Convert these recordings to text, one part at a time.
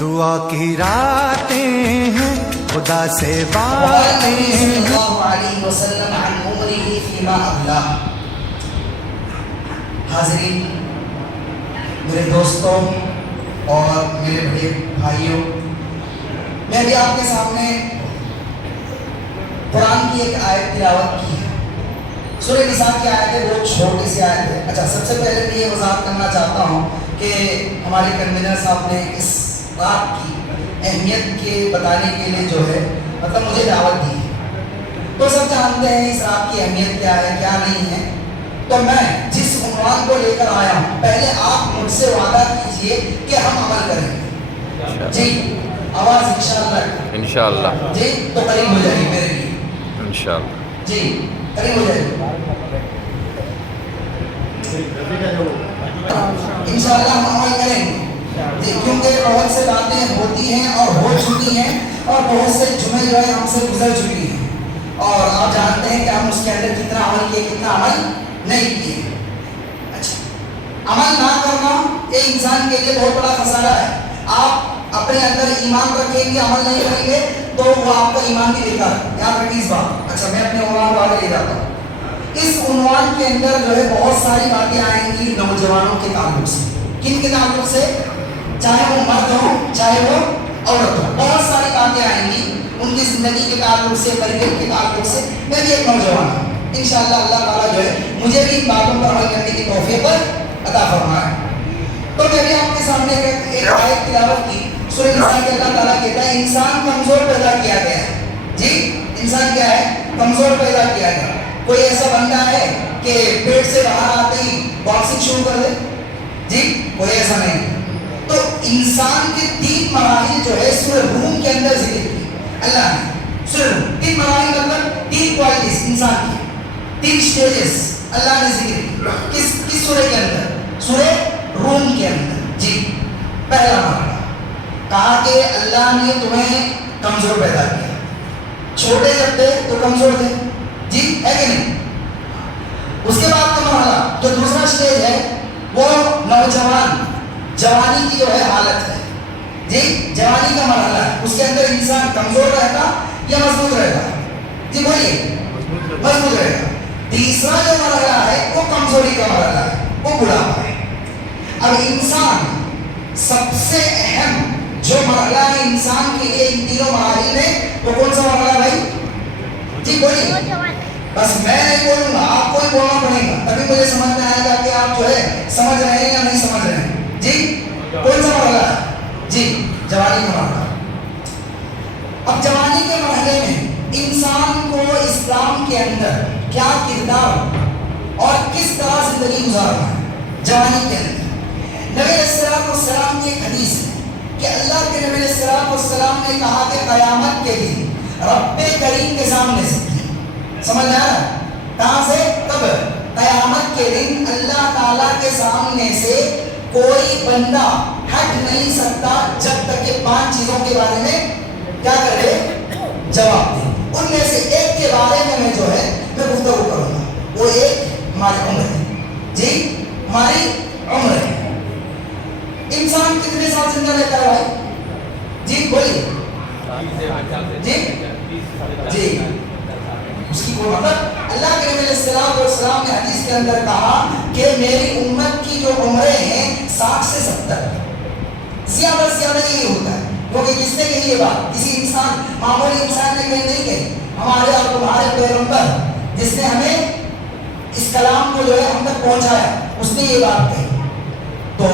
دعا کی راتیں ہیں خدا سے باتیں ہیں. صلی اللہ علیہ وسلم عن عمره فيما ابلغ. حاضرین، میرے دوستوں اور میرے بڑے بھائیوں، میں بھی آپ کے سامنے قرآن کی ایک آیت تلاوت کی ہے. سورہ نساء کی آیت ہے، بہت چھوٹی سی آیت ہے. اچھا، سب سے پہلے میں یہ وضاحت کرنا چاہتا ہوں کہ ہمارے کنوینر صاحب نے اس رات کی اہمیت کے بتانے کے لیے جو ہے مطلب مجھے دعوت دی ہے. تو سب جانتے ہیں اس رات کی اہمیت کیا ہے، کیا نہیں ہے. تو میں جس عنوان کو لے کر آیا ہوں، پہلے آپ مجھ سے وعدہ کیجئے کہ ہم عمل کریں گے. جی، آواز انشاءاللہ. جی، تو قریب ہو جائے گی میرے لیے انشاءاللہ. جی، قریب ہو جائے گی انشاءاللہ. ہم عمل کریں گے جی، کیونکہ بہت سے باتیں ہوتی ہیں اور ہو چکی ہیں، اور بہت سے جمعے جو ہے ہم سے گزر چکی ہیں، اور آپ جانتے ہیں کہ ہم اس کے اندر کتنا عمل کیے، کتنا عمل نہیں کیے. اچھا، عمل نہ کرنا ایک انسان کے لیے بہت بڑا خسارہ ہے. آپ اپنے اندر ایمان رکھیں گے، عمل نہیں کریں گے تو وہ آپ کا ایمان بھی بیکار ہے. یاد رکھیے اس بات. اچھا، میں اپنے عنوان کو آگے لے جاتا ہوں. اس عنوان کے اندر جو ہے بہت ساری باتیں آئیں گی نوجوانوں کے تعلق سے. کن کے تعلق سے؟ چاہے وہ مرد ہو چاہے وہ عورت ہو، بہت ساری باتیں آئیں گی ان کی زندگی کے تعلق سے، کریئر کے تعلق سے. میں بھی ایک نوجوان ہوں، انشاءاللہ اللہ تعالیٰ جو ہے مجھے بھی ان باتوں پر عمل کرنے کی توفیق عطا فرمائے. تو میں بھی آپ کے سامنے ایک آیت تلاوت کی. سورہ نساء کے اللہ تعالیٰ کہتا ہے انسان کمزور پیدا کیا گیا ہے. جی، انسان کیا ہے؟ کمزور پیدا کیا گیا. کوئی ایسا بندہ ہے کہ پیٹ سے باہر آتے ہی باکسنگ شروع کر دے؟ جی، کوئی ایسا نہیں. تو انسان کے 3 مراحل جو ہے سورہ روم کے اندر ذکر کی اللہ نے. سورہ روم 3 مراحل مطلب 3 کوالٹیز انسان کی، 3 سٹیجز اللہ نے ذکر کی. کس سورہ کے اندر؟ سورہ روم کے اندر. جی، پہلا مرحلہ کہا کہ اللہ نے تمہیں کمزور پیدا کیا. چھوٹے جب تھے تو کمزور تھے، جی ہے کہ نہیں؟ اس کے بعد کا مرحلہ جو دوسرا سٹیج ہے وہ نوجوان، جوانی کی جو ہے حالت ہے. جی، جوانی کا مرحلہ ہے. اس کے اندر انسان کمزور رہتا یا مضبوط رہتا؟ جی بولیے، مضبوط رہتا. تیسرا جو مرحلہ ہے وہ کمزوری کا مرحلہ ہے، وہ بڑھاپا ہے. اب انسان سب سے اہم جو مرحلہ ہے انسان کے لیے ان تینوں مراحل میں، وہ کون سا مرحلہ بھائی؟ جی بولیے. بس میں نہیں بولوں گا، آپ کو ہی بولنا پڑے گا، تبھی مجھے سمجھ میں آئے گا کہ آپ جو ہے سمجھ رہے ہیں یا نہیں سمجھ رہے ہیں. جی، کون سا مرحلہ ہے؟ جی، جوانی کا مرحلہ. اب جوانی کے مرحلے میں انسان کو اسلام کے اندر کیا کردار اور کس طرح زندگی گزارنا ہے جوانی کے اندر. نبی علیہ السلام کی ایک حدیث ہے کہ اللہ کے نبی علیہ السلام نے کہا کہ قیامت کے دن رب کریم کے سامنے سے، سمجھ آ رہا ہے کہاں سے؟ کب؟ قیامت کے دن اللہ تعالیٰ کے سامنے سے کوئی بندہ ہٹ نہیں سکتا جب تک کہ 5 چیزوں کے بارے میں کیا کرے؟ جواب دے. ان میں سے ایک کے بارے میں جو ہے میں گفتگو کروں گا. وہ ایک ہماری عمر ہے. جی، ہماری عمر ہے. انسان کتنے سال زندہ رہتا ہے بھائی؟ جی بولیے. جی جی، اس کی کوئی مطلب اللہ کے نبی علیہ السلام نے حدیث کے اندر کہا کہ میری امت کی جو عمریں ہیں 60 سے 70، زیادہ سے زیادہ یہی ہوتا ہے. کیونکہ کس نے کہی یہ بات؟ کسی انسان، معمولی انسان نے کہیں نہیں کہی. ہمارے اور تمہارے پیغمبر جس نے ہمیں اس کلام کو جو ہے ہم تک پہنچایا، اس نے یہ بات کہی. تو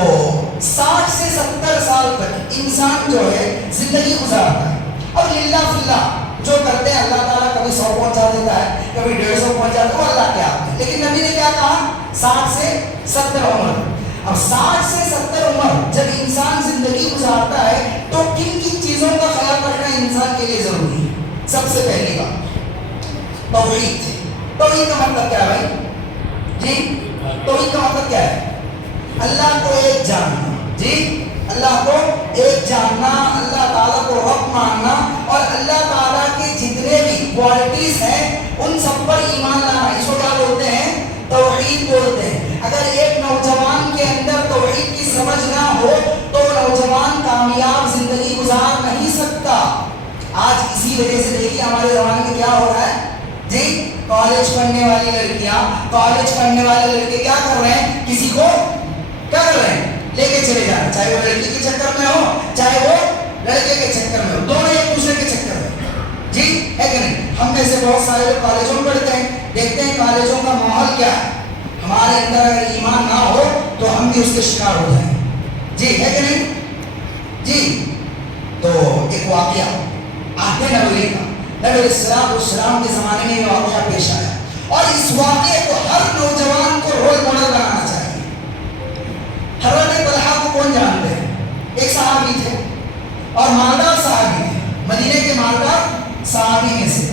60 سے 70 سال تک انسان جو ہے زندگی گزارتا ہے، اور للہ فی اللہ جو کرتے ہیں اللہ تعالیٰ کبھی 100 پہنچا دیتا ہے، کبھی 150 پہنچا دیتا ہے، وہ اللہ کے ہاتھ میں. لیکن نبی نے کیا کہا؟ 60 سے 70 عمر. اب 60 سے 70 عمر جب انسان زندگی گزارتا ہے تو کن کن چیزوں کا خیال رکھنا انسان کے لیے ضروری ہے؟ سب سے پہلی بات توحید. توحید کا مطلب کیا ہے بھائی؟ جی، توحید کا مطلب کیا ہے؟ اللہ کو ایک جاننا. جی، اللہ کو ایک جاننا، اللہ تعالیٰ کو رب ماننا، اور اللہ تعالیٰ کے جتنے بھی کوالٹیز ہیں ان سب پر ایمان لانا. اس کو کیا بولتے ہیں؟ توحید بولتے ہیں. اگر ایک نوجوان کے اندر توحید کی سمجھ نہ ہو تو نوجوان کامیاب زندگی اسی وجہ سے دیکھیے ہمارے زمانے میں کیا ہو رہا ہے جی, کالج پڑھنے والی لڑکیاں, کالج پڑھنے والے لڑکے کیا کر رہے ہیں, کسی کو کیا کر رہے ہیں, لے کے چلے جا رہے ہیں, چاہے وہ لڑکی کے چکر میں ہو چاہے وہ لڑکے کے چکر میں ہو, دونوں ایک دوسرے کے چکر میں جی, ہے کہ نہیں. ہم میں سے بہت سارے لوگ کالجوں میں پڑھتے ہیں, دیکھتے ہیں کالجوں کا ماحول کیا ہے, ہمارے اندر اگر ایمان نہ ہو تو ہم بھی اس کے شکار ہو جائیں جی, ہے کہ نہیں جی. تو ایک واقعہ آتے نبوی کا, نبی علیہ السلام کے زمانے میں یہ واقعہ پیش آیا, اور اس واقعے کو ہر نوجوان کو رول ماڈل بنانا چاہیے. حضرت طلحہ کو کون جانتے ہیں, ایک صحابی تھے اور مالدار صحابی تھے, مدینے کے مالدار صحابی میں سے.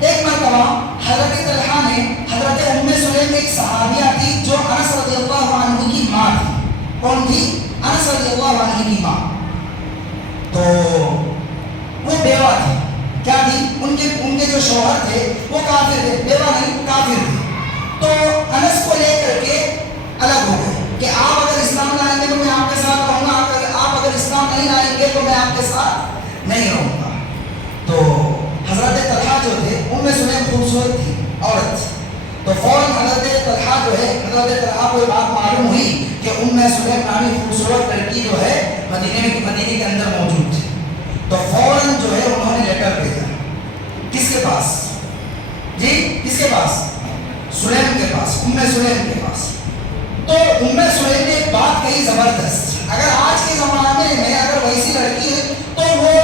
ایک مرتبہ حضرت طلحہ نے حضرت ام سلیم ایک صحابیہ تھی جو انس رضی اللہ عنہ کی ماں تھی. کون تھی, انس رضی اللہ عنہ کی ماں. تو وہ بیوہ تھی, کیا تھی, ان کے جو شوہر تھے وہ کافر تھے, بیوہ نہیں کافر تھے. تو انس کو لے کر کے الگ ہو گئے کہ آپ اگر اسلام لائیں گے تو میں آپ کے ساتھ رہوں گا, آپ اگر اسلام نہیں لائیں گے تو میں آپ کے ساتھ نہیں رہوں گا. تو حضرت طلحہ جو تھے, ام سلیم خوبصورت تھی عورت, تو فوراً حضرت طلحہ جو ہے, حضرت طلحہ کو یہ بات معلوم ہوئی کہ ام سلیم نامی خوبصورت لڑکی جو ہے مدینے کے اندر موجود تھی. تو فوراً جو ہے انہوں نے لیٹر بھیجا, کس کے پاس جی, کس کے پاس, سلیم کے پاس, ام سلیم کے پاس. تو ام سلیم نے ایک بات کہی زبردست, اگر آج کے زمانے میں اگر ویسی لڑکی ہے تو وہ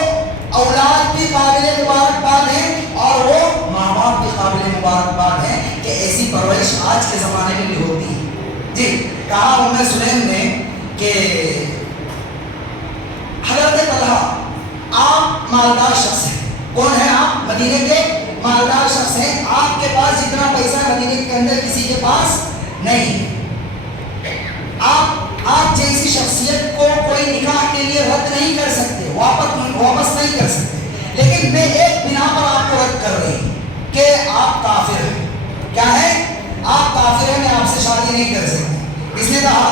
اولاد بھی قابل مبارکباد ہیں اور وہ ماں باپ بھی قابل مبارکباد ہیں کہ ایسی پرورش آج کے زمانے میں بھی ہوتی ہے جی. کہا ام سلیم نے کہ حضرت طلحہ آپ مالدار شخص ہیں, کون ہیں آپ, مدینے کے مالدار شخص ہیں, آپ کے پاس جتنا پیسہ مدینے کے اندر کسی کے پاس نہیں. آپ جیسی شخصیت کو کوئی نکاح کے لیے رد نہیں کر سکتے, واپس نہیں کر سکتے, لیکن میں ایک بنا پر آپ کو رد کر رہی ہوں کہ آپ کافر ہیں. کیا ہے, آپ کافر ہیں, میں آپ سے شادی نہیں کر سکتی. کس نے کہا,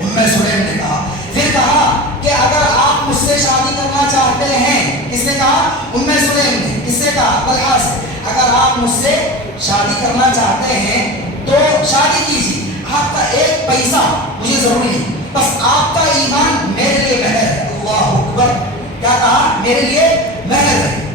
ام سلیم نے کہا. پھر کہا کہ اگر آپ مجھ سے شادی کرنا چاہتے ہیں, کس نے کہا, ام سلیم نے. کس نے کہا, طلحہ سے. اگر آپ مجھ سے شادی کرنا چاہتے ہیں تو شادی کیجیے, آپ کا ایک پیسہ مجھے ضروری نہیں, بس آپ کا ایمان میرے لیے مہر ہے. اللہ اکبر, کیا کہا, میرے لیے مہر ہے.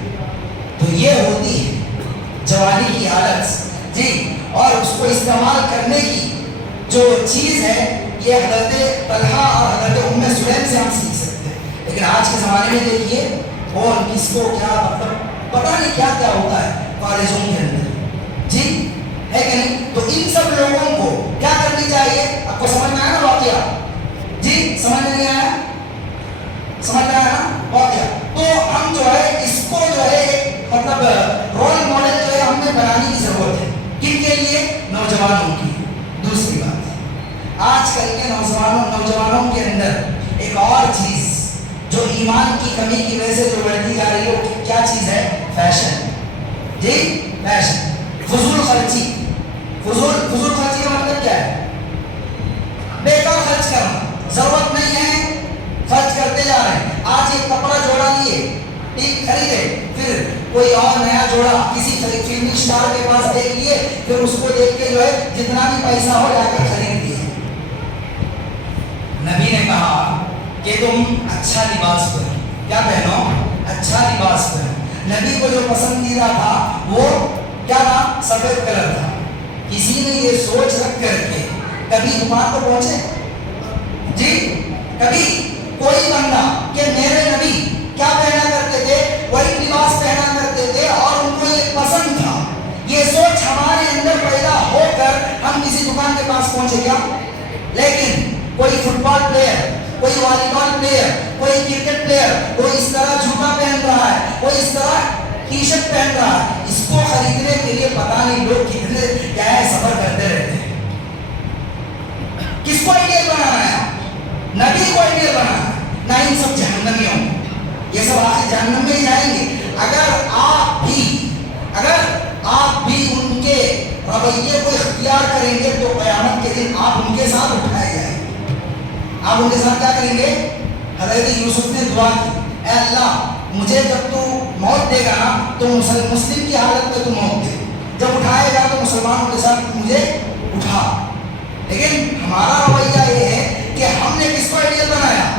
تو یہ ہوتی ہے جوانی کی حالت جی, اور اس کو استعمال کرنے کی جو چیز ہے یہ حضرت طلحہ اور حضرت ام سلیم سے ہم سیکھ سکتے ہیں. لیکن آج کے زمانے میں دیکھیے اور کس کو کیا مطلب پتہ نہیں کیا کیا ہوتا ہے کالجوں کے اندر جی, ہے کہ نہیں. تو ان سب لوگوں کو کیا کرنی چاہیے, آپ کو سمجھ میں آیا نا واقعہ جی, سمجھ میں نہیں آیا, سمجھ میں آیا نا واقعہ. تو ہم جو ہے اس کو جو ہے مطلب رول ماڈل جو ہے ہم نے بنانے کی ضرورت ہے. کن کے لیے, نوجوانوں کی. دوسری بات, آج کل کے نوجوانوں کے اندر ایک اور چیز جو ایمان کی کمی کی وجہ سے جو بڑھتی جا رہی ہے, وہ کیا چیز ہے, فیشن جی, فیشن, فضول خرچی. فضول خرچی کا مطلب کیا ہے, بیکار خرچ کرنا, ضرورت نہیں ہے خرچ کرتے جا رہے ہیں. آج ایک کپڑا جوڑا لیے, ٹھیک خریدے, پھر کوئی اور نیا جوڑا کسی فلمی اسٹار کے پاس دیکھ لیے, پھر اس کو دیکھ کے جو ہے جتنا بھی پیسہ ہو جا کر خرید لیے. نبی نے کہا کہ تم اچھا لباس پہنو, کیا پہنو, اچھا لباس پہنو. نبی کو جو پسندیدہ تھا وہ کیا تھا, سفید کلر تھا. کسی نے یہ سوچ رکھ کر کے کبھی دکان پر پہنچے جی, کبھی کوئی بندہ کہ میرے نبی کیا پہنا کرتے تھے, وہی لباس پہنا کرتے تھے اور ان کو یہ پسند تھا, یہ سوچ ہمارے اندر پیدا ہو کر ہم کسی دکان کے پاس پہنچے کیا. لیکن کوئی فٹ بال پلیئر, کوئی والی بال پلیئر, کوئی کرکٹ پلیئر, کوئی اس طرح جوتا پہن رہا ہے, کوئی اس طرح ٹی شرٹ پہن رہا ہے, اس کو خریدنے کے لیے پتہ نہیں لوگ کتنے کیا ہے سفر کرتے رہتے ہیں. کس کو آئیڈیل بنانا ہے, نبی کو آئیڈیل بنانا ہے, نہ ان سب جہنمیوں, یہ سب آخر جہنم میں ہی جائیں گے. اگر آپ بھی ان کے رویے کو اختیار کریں گے تو قیامت کے دن آپ ان کے ساتھ اٹھائے جائیں گے. آپ ان کے ساتھ کیا کریں گے, حضرت یوسف نے دعا کی, اے اللہ مجھے جب تو موت دے گا نا تو مسلم کی حالت میں تو موت دے، جب اٹھائے گا تو مسلمانوں کے ساتھ مجھے اٹھا۔ لیکن ہمارا رویہ یہ ہے کہ ہم نے کس کو آئیڈیل بنایا؟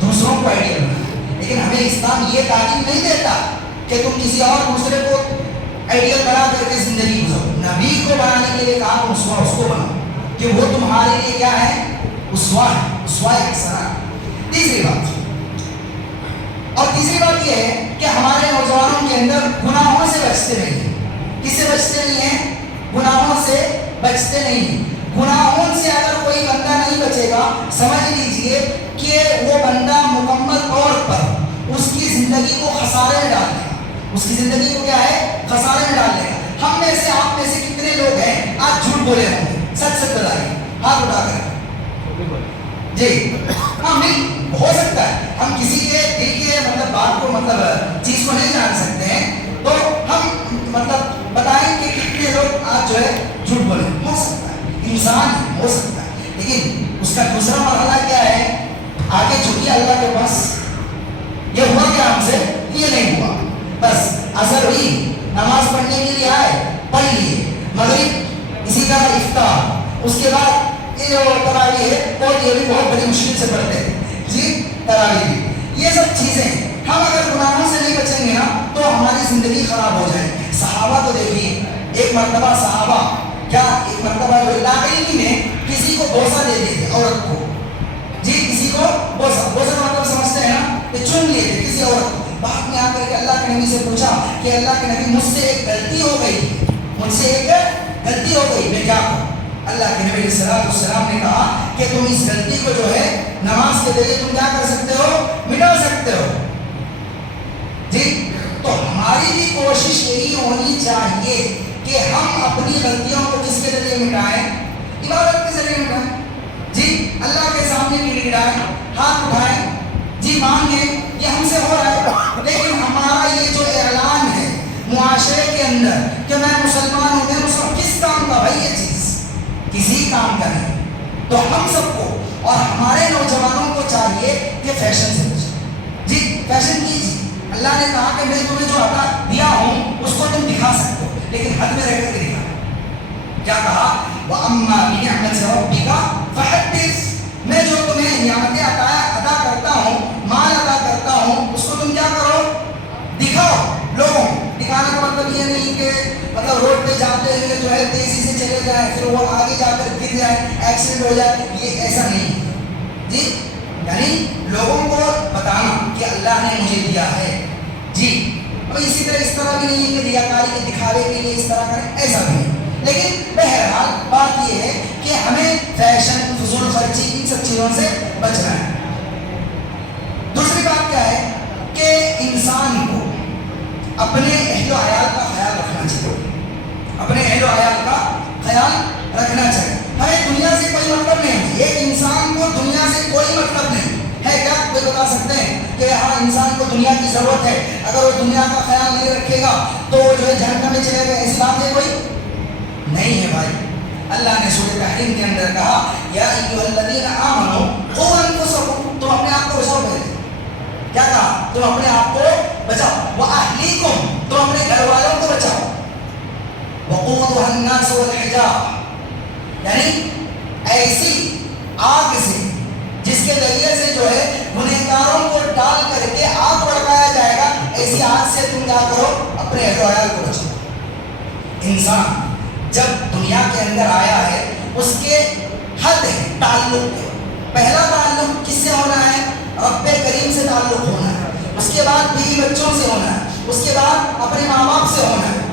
دوسروں کو آئیڈیل بنایا۔ لیکن ہمیں اسلام یہ تعلیم نہیں دیتا کہ تم کسی اور دوسرے کو آئیڈیل بنا کر کے زندگی گزارو۔ نبی کو بنانے کے لیے کہا اسوا اس کو بناؤ کہ وہ تمہارے لیے کیا ہے؟ اسوا ہے، اسوا حسنہ۔ تیسری بات، اور تیسری بات یہ ہے کہ ہمارے نوجوانوں کے اندر گناہوں سے بچتے نہیں ہیں۔ کس سے بچتے نہیں ہیں؟ گناہوں سے بچتے نہیں ہیں۔ گناہوں سے اگر کوئی بندہ نہیں بچے گا، سمجھ لیجئے کہ وہ بندہ مکمل طور پر اس کی زندگی کو خسارے میں ڈال دے گا۔ اس کی زندگی کو کیا ہے؟ خسارے میں ڈال دے گا۔ ہم میں سے، آپ میں سے کتنے لوگ ہیں آج جھوٹ بولے ہوں گے؟ سچ سچ بتائیے، ہاتھ اٹھا کر جی۔ ہاں نہیں ہو سکتا ہے ہم کسی کے دل کے مطلب بات کو چیز کو نہیں جان سکتے ہیں، تو ہم بتائیں کہ کتنے لوگ آج جو ہے جھوٹ بولے۔ ہو سکتا ہے، انسان ہو سکتا ہے، لیکن اس کا دوسرا مرحلہ کیا ہے؟ آگے چکی اللہ کے پاس یہ ہوا کیا ہم سے؟ یہ نہیں ہوا، بس اثر ہوئی، نماز پڑھنے کے لیے آئے، پڑھ لیے، مغرب اسی طرح افطار، اس کے بعد یہ جو تراویح ہے اور یہ بھی بہت بڑی مشکل سے پڑھتے ہیں جی، تراویح بھی۔ یہ سب چیزیں ہم اگر گناہوں سے نہیں بچیں گے نا تو ہماری زندگی خراب ہو جائے گی۔ صحابہ کو دیکھیے، ایک مرتبہ صحابہ کیا، ایک مرتبہ جو لاعلمی میں کسی کو بوسہ دے دیے تھے، عورت کو جی، کسی کو بوسہ، بوسہ مطلب سمجھتے ہیں نا کہ چن لیے تھے کسی عورت کو۔ بعد میں آ کر کے اللہ کے نبی سے پوچھا کہ اللہ کے نبی مجھ سے ایک غلطی ہو گئی، مجھ سے ایک غلطی ہو گئی، میں کیا کروں؟ اللہ کے نبی صلی اللہ علیہ وسلم نے کہا کہ تم اس غلطی کو جو ہے نماز کے ذریعے تم کیا کر سکتے ہو؟ مٹا سکتے ہو جی۔ تو ہماری بھی کوشش یہی ہونی چاہیے کہ ہم اپنی غلطیوں کو کس کے ذریعے مٹائیں؟ عبادت کے ذریعے مٹائیں جی، اللہ کے سامنے بھی گڑائیں، ہاتھ اٹھائیں جی، مانگیں، یہ ہم سے ہو رہا ہے۔ لیکن ہمارا یہ جو اعلان ہے معاشرے کے اندر کہ میں مسلمان ہوں، میں مسلمان، کس کام کا بھائی؟ یہ چیز کسی کام کا نہیں۔ تو ہم سب کو اور ہمارے نوجوانوں کو چاہیے کہ فیشن سے بچیں جی، فیشن کیجیے۔ اللہ نے کہا کہ میں تمہیں جو عطا دیا ہوں اس کو تم دکھا سکتے ہو، لیکن حد میں رہ کر کے دکھا۔ کیا کہا؟ وَأَمَّا بِنِعْمَةِ رَبِّكَ فَحَدِّثْ، میں جو تمہیں نعمتیں عطا کرتا ہوں، مال عطا کرتا ہوں، اس کو تم کیا کرو؟ دکھاؤ لوگوں۔ دکھانے کا مطلب یہ نہیں کہ روڈ پہ جاتے ہوئے جو ہے تیزی سے چلے جائیں، پھر وہ آگے جا کر گر جائیں، ایکسیڈنٹ ہو جائے، یہ ایسا نہیں جی۔ یعنی لوگوں کو بتانا کہ اللہ نے مجھے دیا ہے جی۔ اور اسی طرح اس طرح بھی نہیں ہے کہ ریاکاری کے دکھاوے کے لیے اس طرح کریں، ایسا بھی نہیں۔ لیکن بہرحال بات یہ ہے کہ ہمیں فیشن، فضول خرچی، ان سب چیزوں سے بچنا ہے۔ دوسری بات کیا ہے کہ انسان کو اپنے اہل و عیال کا خیال رکھنا چاہیے، اپنے اہل و عیال کا خیال رکھنا چاہیے۔ ہمیں دنیا سے کوئی مطلب نہیں، ایک انسان کو دنیا سے کوئی مطلب نہیں ہے۔ کیا کوئی بتا سکتے ہیں کہ ہاں انسان کو دنیا کی ضرورت ہے، اگر وہ دنیا کا خیال نہیں رکھے گا تو وہ جو ہے جہنم میں چلے گا؟ ایسی بات ہے کوئی نہیں ہے بھائی۔ اللہ نے سورۃ تحریم کے اندر کہا یا ایھا الذین آمنوا قوا انفسکم، تم اپنے آپ کو بچاؤ۔ پہلے کیا کہا؟ تم اپنے آپ کو بچاؤ۔ وَأَهْلِيكُمْ، تم اپنے گھر والوں کو بچاؤ۔ وَقُودُهَا النَّاسُ وَالْحِجَارَةُ، یعنی ایسی آگ سے جس کے ذریعے سے جو ہے گنہگاروں کو ڈال کر کے آگ بھڑکایا جائے گا، ایسی آگ سے تم کیا کرو؟ اپنے اہل و عیال کو بچاؤ۔ انسان جب دنیا کے اندر آیا ہے اس کے حد ہے تعلق کے۔ پہلا تعلق کس سے ہونا ہے؟ رب کریم سے تعلق ہونا ہے، اس کے بعد بیوی بچوں سے ہونا ہے، اس کے بعد اپنے ماں باپ سے ہونا ہے،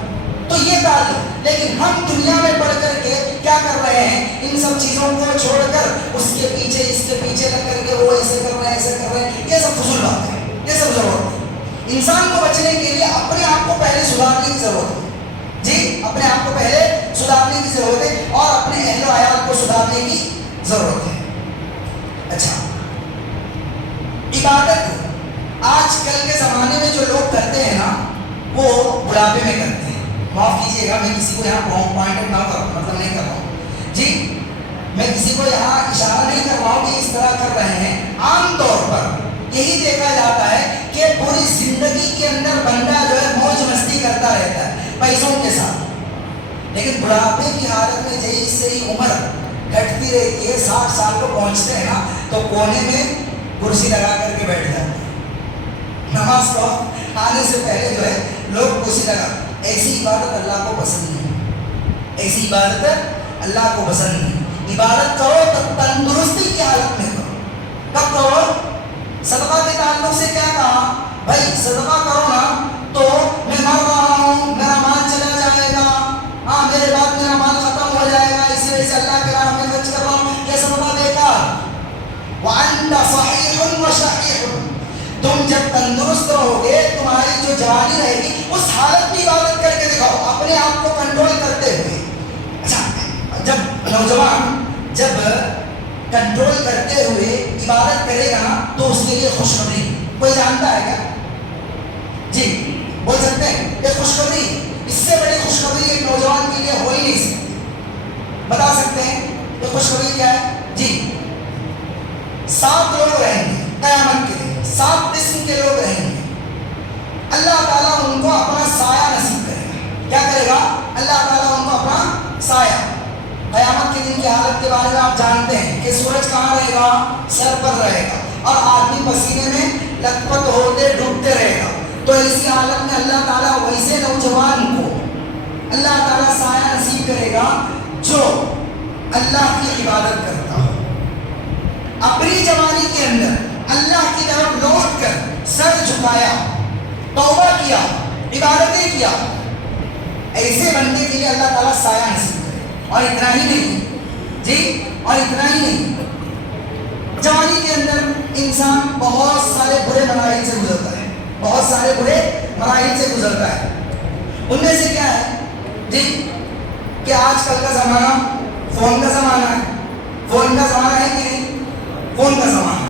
تو یہ تعلق۔ لیکن ہم دنیا میں پڑھ کر کے کیا کر رہے ہیں؟ ان سب چیزوں کو چھوڑ کر اس کے پیچھے اس کے پیچھے لگ کر کے وہ ایسے کر رہے ہیں ایسے کر رہے ہیں، یہ سب فضول بات ہے، یہ سب ضرورت ہے۔ انسان کو بچنے کے لیے اپنے آپ کو پہلے سدھارنے کی ضرورت ہے جی، اپنے آپ کو پہلے سدھارنے کی ضرورت ہے اور اپنے اہل و عیال کو سدھارنے کی ضرورت ہے۔ اچھا، عبادت آج کل کے زمانے میں جو لوگ کرتے ہیں نا وہ بڑھاپے میں کرتے ہیں۔ معاف کیجیے گا، میں کسی کو یہاں پوائنٹ نہ کروں، مطلب نہیں کر رہا ہوں جی، میں کسی کو یہاں اشارہ نہیں کر رہا ہوں کہ اس طرح کر رہے ہیں۔ عام طور پر یہی دیکھا جاتا ہے کہ پوری زندگی پیسوں کے ساتھ. لیکن بڑھاپے کی حالت میں جیسے ہی عمر گھٹتی رہتی ہے، 60 سال کو پہنچتے ہیں نا تو کونے میں کرسی لگا کر کے بیٹھ جاتے ہیں. نماز کو آنے سے پہلے جو ہے لوگ کرسی لگا. ایسی عبادت اللہ کو پسند نہیں. ایسی عبادت اللہ کو پسند نہیں. عبادت کرو تو تندرستی کی حالت میں کرو. کب کرو؟ صدقہ کے تعلق سے کیا کہا؟ بھائی صدقہ کرو نا تو میں مر رہا ہوں، میرا مال چلا جائے گا، ہاں میرے بعد میرا مال ختم ہو جائے گا، اسی وجہ سے اللہ کے راہ میں خرچ کر رہا ہوں، یہ صدقہ بیکار. وَأَنْتَ صَحِيحٌ وَشَحِيحٌ. تم جب تندرست رہو گے، تمہاری جو جوانی رہے گی، اس حالت میں عبادت کر کے دکھاؤ، اپنے آپ کو کنٹرول کرتے ہوئے. اچھا، جب نوجوان جب کنٹرول کرتے ہوئے عبادت کرے گا تو اس کے لیے خوشخبری. کوئی جانتا ہے کیا؟ جی بول سکتے ہیں؟ یہ خوشخبری، اس سے بڑی خوشخبری ایک نوجوان کے لیے ہو ہی نہیں سکتی. بتا سکتے ہیں یہ خوشخبری کیا ہے؟ جی 7 لوگ رہیں گے قیامت کے دن، 7 قسم کے لوگ رہیں گے. اللہ تعالیٰ ان کو اپنا سایہ نصیب کرے گا. کیا کرے گا؟ اللہ تعالیٰ ان کو اپنا سایہ. قیامت کے دن کی حالت کے بارے میں آپ جانتے ہیں کہ سورج کہاں رہے گا؟ سر پر رہے گا، اور آدمی پسینے میں لت پت ہوتے ڈوبتے رہے گا. تو اسی حالت میں اللہ تعالیٰ ویسے نوجوان کو اللہ تعالیٰ سایہ نصیب کرے گا جو اللہ کی عبادت کرتا ہو. اپنی جوانی کے اندر اللہ کی طرف لوٹ کر سر جھکایا، توبہ کیا، عبادتیں کیا، ایسے بندے کے لیے اللہ تعالیٰ سایہ نصیب کرے. اور اتنا ہی نہیں جی، اور اتنا ہی نہیں، جوانی کے اندر انسان بہت سارے برے مراحل سے گزرتا ہے، بہت سارے برے مراحل سے گزرتا ہے. ان میں سے کیا ہے جی کہ آج کل کا زمانہ فون کا زمانہ ہے. فون کا زمانہ ہے کہ نہیں؟ فون کا زمانہ.